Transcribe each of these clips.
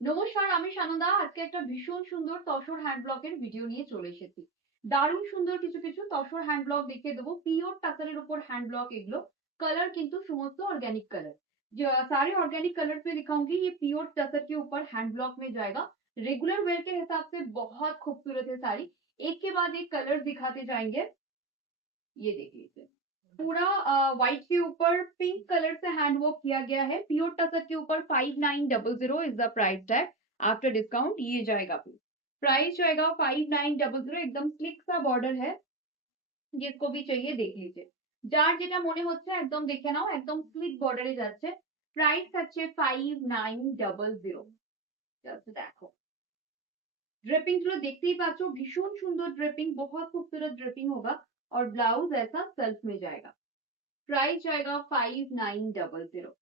নমস্কার, আমি সানন্দা। আজকে একটা ভীষণ সুন্দর তসর হ্যান্ড ব্লকের ভিডিও নিয়ে চলে এসেছি। দারুণ সুন্দর কিছু কিছু তসর হ্যান্ড ব্লক দেখিয়ে দেবো। পিওর টাসরের উপর হ্যাंड ब्लॉक एगलो। कलर किंतु समस्त ऑर्गेनिक कलर। जो सारे ऑर्गेनिक कलर पे दिखाऊंगी, ये प्योर टसर के ऊपर हैंड ब्लॉक में जाएगा। रेगुलर वेयर के हिसाब से बहुत खूबसूरत है साड़ी। एक के बाद एक कलर दिखाते जाएंगे। ये देख लीजिए, पूरा व्हाइट के ऊपर पिंक कलर से हैंड वर्क किया गया है। प्योर टसर के ऊपर 5900 is the price tag. After discount ये जाएगा, प्राइस जाएगा 5900। एकदम स्लिक सा बॉर्डर है। जिसको भी चाहिए देख लीजिए, যার যেটা মনে হচ্ছে একদম দেখে নাও। একদম স্লিক বর্ডারে যাচ্ছে। প্রাইস থাকছে 5900। জাস্ট দেখো, ड्रेपिंग गुलो देखते ही पाचो, भीषण सुंदर ड्रेपिंग, बहुत खूबसूरत ड्रेपिंग होगा। और ब्लाउज ऐसा सेल्फ में जाएगा। प्राइस जाएगा 5900।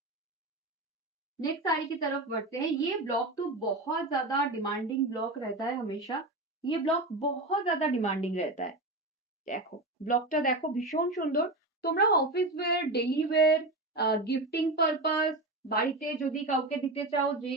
नेक्स्ट साड़ी की तरफ बढ़ते हैं। ये ब्लॉक तो बहुत ज्यादा डिमांडिंग ब्लॉक रहता है हमेशा। ये ब्लॉक बहुत ज्यादा डिमांडिंग रहता है। देखो ब्लॉकটা দেখো, ভীষণ সুন্দর। তোমরা office wear, daily wear, gifting purpose, বাড়িতে যদি কাউকে দিতে চাও, যে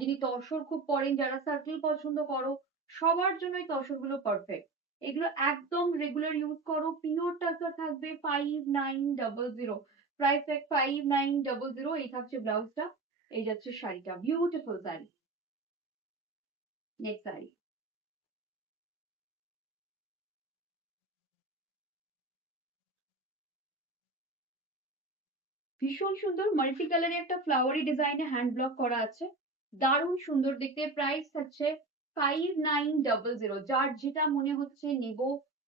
যিনি তসর খুব পরেন, যারা সার্কেল পছন্দ করো, সবার জন্য এই তসরগুলো পারফেক্ট। এগুলো একদম রেগুলার ইউজ করো। পিওর টাসর থাকবে 5900। Price tag 5900। এই থাকছে ব্লাউজটা, এই যাচ্ছে শাড়িটা। বিউটিফুল শাড়ি। নেক্সট শাড়ি, ভীষণ সুন্দর মাল্টি কালারে একটা ফ্লাওয়ারি ডিজাইনে হ্যান্ড ব্লক করা আছে। দারুণ সুন্দর দেখতে। প্রাইস হচ্ছে 5900। যার যেটা মনে হচ্ছে নেব,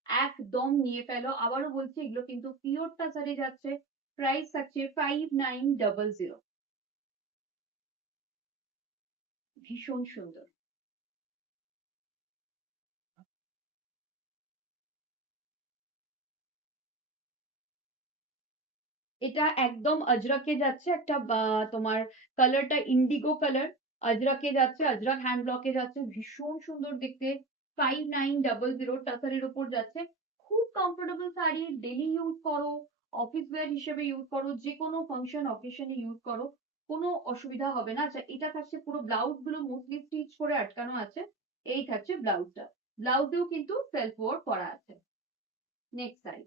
একদম নিয়ে ফেলো। আবারও বলছি, এগুলো কিন্তু পিওর টাসারে যাচ্ছে। প্রাইস থাকছে 5900। ভীষণ সুন্দর। এটা একদম অজরকে যাচ্ছে। একটা তোমার কালারটা ইন্ডিগো কালার, অজরকে যাচ্ছে, অজরক হ্যান্ড ব্লকে যাচ্ছে। ভীষণ সুন্দর দেখতে। 5900 টাসারের উপর যাচ্ছে। খুব কমফোর্টেবল শাড়ি। ডেলি ইউজ করো, অফিস ওয়্যার হিসেবে ইউজ করো, যে কোনো ফাংশন অকেশনে ইউজ করো, কোনো অসুবিধা হবে না। আচ্ছা, এটা থাকছে পুরো ব্লাউজ গুলো মোস্টলি স্টিচ করে আটকানো আছে। এই থাকছে ব্লাউজটা। ব্লাউজেও কিন্তু সেলফ ওয়ার্ক করা আছে। নেক্সট শাড়ি,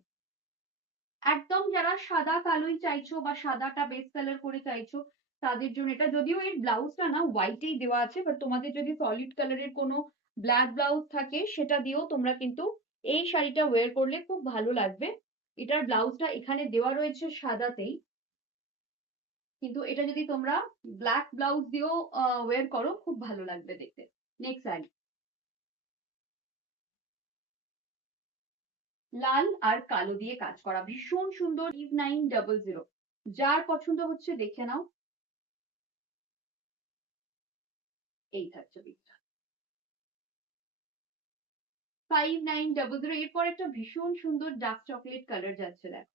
একদম যারা সাদা কালোই চাইছো বা সাদাটা বেস কালার করে চাইছো, তাদের জন্য এটা। যদিও এর ব্লাউজটা না হোয়াইটেই দেওয়া আছে, বাট তোমাদের যদি সলিড কালারের কোনো ব্ল্যাক ব্লাউজ থাকে, সেটা দিয়েও তোমরা কিন্তু এই শাড়িটা ওয়্যার করলে খুব ভালো লাগবে। এটার ব্লাউজটা এখানে দেওয়া রয়েছে সাদাতেই, কিন্তু এটা যদি তোমরা ব্ল্যাক ব্লাউজ দিয়েও ওয়্যার করো, খুব ভালো লাগবে দেখতে। নেক্সট শাড়ি, লাল আর কালো দিয়ে কাজ করা, ভীষণ সুন্দর। 5900। যার পছন্দ হচ্ছে দেখে নাও। এই থাকছে পিকটা, 5900। এরপর একটা ভীষণ সুন্দর ডার্ক চকলেট কালার যাচ্ছে, দেখো।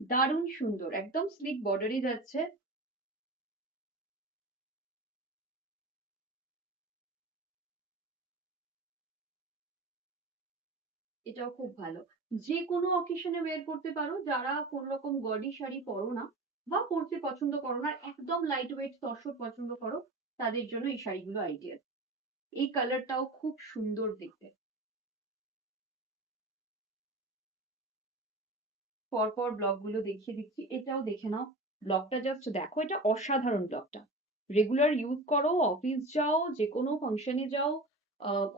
দারুণ সুন্দর, একদম স্লিক বর্ডারে যাচ্ছে। এটাও খুব ভালো। যে কোনো অকেশনে ওয়্যার করতে পারো। যারা কোন রকম গডি শাড়ি পরো না বা পরতে পছন্দ করো না, একদম লাইট ওয়েট তসর পছন্দ করো, তাদের জন্য এই শাড়িগুলো আইডিয়াল। এই কালারটাও খুব সুন্দর দেখতে। পরপর ব্লক গুলো দেখিয়ে দিচ্ছি, এটাও দেখে নাও। ব্লকটা জাস্ট দেখো, এটা অসাধারণ ব্লকটা। রেগুলার ইউজ করো, অফিস যাও, যে কোনো ফাংশনে যাও।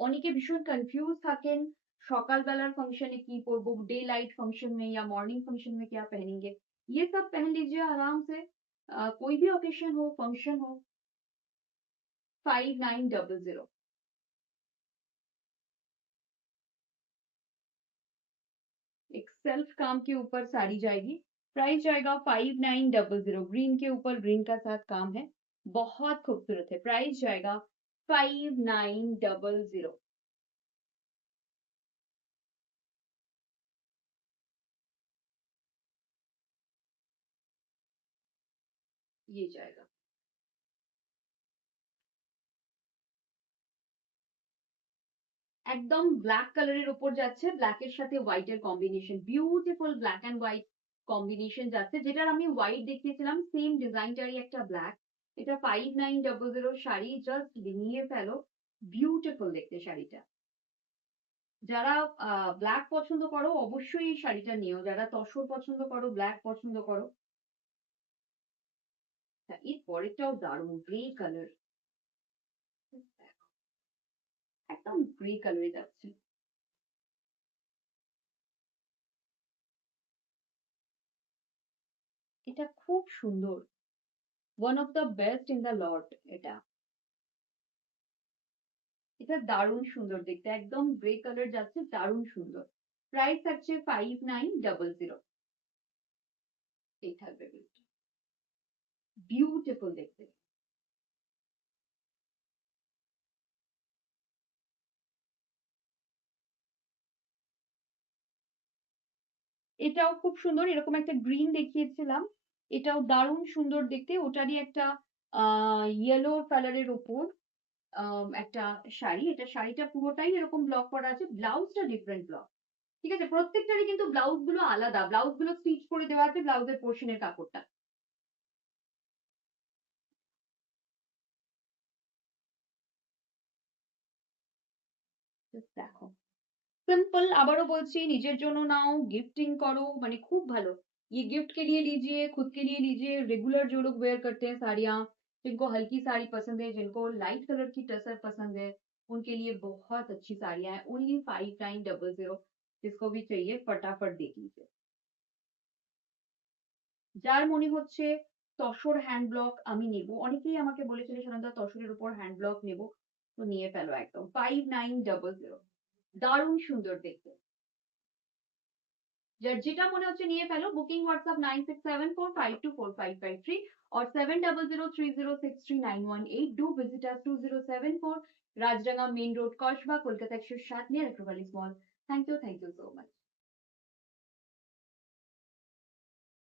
অনেকে ভীষণ কনফিউজ থাকেন, সকালবেলার ফাংশনে কি পরবো, डे लाइट फंक्शन में या मॉर्निंग फंक्शन में क्या पहनेंगे। ये सब पहन लीजिए आराम से। कोई भी ओकेशन हो, फंक्शन हो। 5900। एक सेल्फ काम के ऊपर साड़ी जाएगी। प्राइस जाएगा 5900। ग्रीन के ऊपर ग्रीन का साथ काम है, बहुत खूबसूरत है। प्राइस जाएगा 5900। ये जाएगा। একদম ব্ল্যাক কালারের উপর যাচ্ছে, ব্ল্যাকের সাথে হোয়াইটের combination, beautiful black and white combination যাচ্ছে। যেটার আমি হোয়াইট দেখিয়েছিলাম সেম ডিজাইনটারই একটা ব্ল্যাক। এটা 5900 শাড়ি, জাস্ট নিয়ে ফেলো, বিউটিফুল দেখতে শাড়িটা। যারা ব্ল্যাক পছন্দ করো অবশ্যই এই শাড়িটা নিও, যারা তসর পছন্দ করো, ব্ল্যাক পছন্দ করো। এর পরেরটাও দারুণ, গ্রে কালার, একদম গ্রে কালারে যাচ্ছে। এটা খুব সুন্দর, one of the best in the lot এটা। এটা দারুণ সুন্দর দেখতে, একদম গ্রে কালার যাচ্ছে, দারুণ সুন্দর। প্রাইস থাকছে 5900। এই থাকবে, বিউটিফুল দেখতে। এটাও খুব সুন্দর, এরকম একটা গ্রিন দেখিয়েছিলাম, এটাও দারুণ সুন্দর দেখতে। ওটারই একটা ইয়েলো কালারের ওপর একটা শাড়ি, এটা শাড়িটা পুরোটাই এরকম ব্লক করা আছে, ব্লাউজটা ডিফারেন্ট ব্লক। ঠিক আছে, প্রত্যেকটারই কিন্তু ব্লাউজ গুলো আলাদা, ব্লাউজ গুলো স্টিচ করে দেওয়া আছে ব্লাউজের পোর্শনের কাপড়টা। Just দেখো, सिंपल, আবারও বলছি, নিজের জন্য নাও, गिफ्टिंग करो, মানে খুব ভালো। ये गिफ्ट के लिए लीजिए, खुद के लिए लीजिए। रेगुलर जो लोग वेयर करते हैं साड़ियाँ, जिनको हल्की साड़ी पसंद है, जिनको लाइट कलर की टसर पसंद है, उनके लिए बहुत अच्छी साड़ियाँ हैं। ओनली 5900, जिसको भी चाहिए फटाफट देख लीजिए। যার মনে হচ্ছে তসর হ্যান্ড ব্লক আমি নেব, অনেকেই আমাকে বলেছিল সাধারণত তসরের উপর হ্যান্ড ব্লক নেব, তো নিয়ে ফেলো একদম 5900, দারুণ সুন্দর দেখতে। যার যেটা মনে হচ্ছে নিয়ে ফেলো। বুকিং হোয়াটসঅ্যাপ 9674524553 और 7003063918। Do visit us 2074 Rajdanga main road, Kasba, Kolkata 107 near Agarwal mall. Thank you so much.